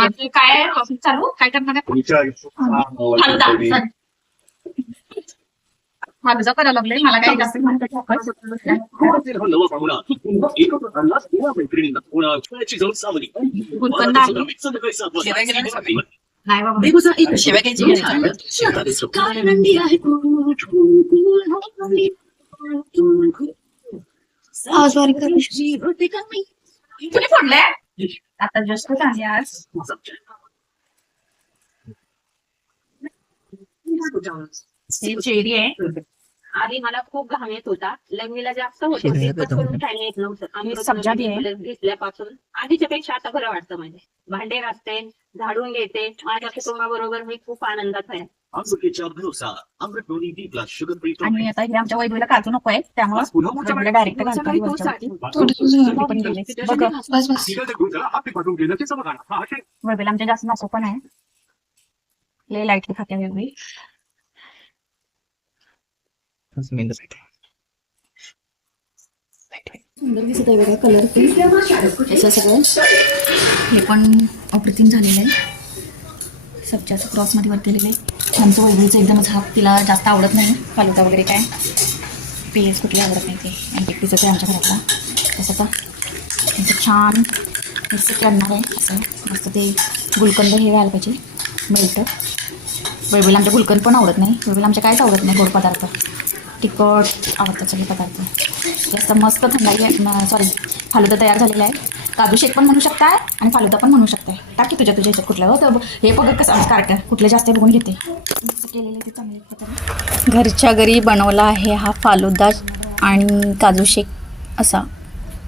आज काय ऑफिस चालू? काय करणार आहे? करायला लागले मला जास्त माहिती नाही. बाबा. शिवाय घ्यायची फोडलंय? आता जस्ट झाली आज हे चेरी आहे. आधी मला खूप घाम येत होता. लग्नीला जास्त होत करून खायला येत नव्हतं. आम्ही. रोजगार घेतल्यापासून आधीच्या पेक्षा आता बरं वाटतं म्हणजे भांडे घासते झाडून घेते. माझ्या कुटुंबाबरोबर मी खूप आनंदात आहे. आणि आता हे आमच्या वैभवीला काजू नको आहे त्यामुळे डायरेक्ट घालतो आमच्या जास्त नको पण आहे लय लाईटली खाते वैभवी सुंदर दिसत आहे बघा कलरफुल याचं सगळं हे पण अप्रतिम झालेलं आहे. सब्जाचं क्रॉसमध्ये वरतीलेलं आहे. आमचं वैभवीचं एकदमच हा तिला जास्त आवडत नाही. फालुदा वगैरे काय? पेज कुठली आवडत नाही ते. आणि पिझ्झा ते आमच्या घरातला. तसं तर त्यांचं छान मिक्स करणार आहे असं. मस्त ते गुलकंद हे व्हायला पाहिजे. मिळतं. वैभवीला आमच्या गुलकंद पण आवडत नाही. वैभवीला आमच्या कायच आवडत नाही. गोड पदार्थ. तिखट आवडतात सगळे पदार्थ. जास्त मस्त थंडाई सॉरी फालुदा तयार झालेला आहे. काजू शेक पण म्हणू शकताय आणि फालुदा पण म्हणू शकताय. टाकी तुझ्या तुझ्या ह्याच्यात कुठलं हो तर हे बघ कसं कार्ट कुठलं जास्त बघून घेते. केलेलं ते घरच्या घरी बनवला आहे हा फालुदा आणि काजू शेक असा.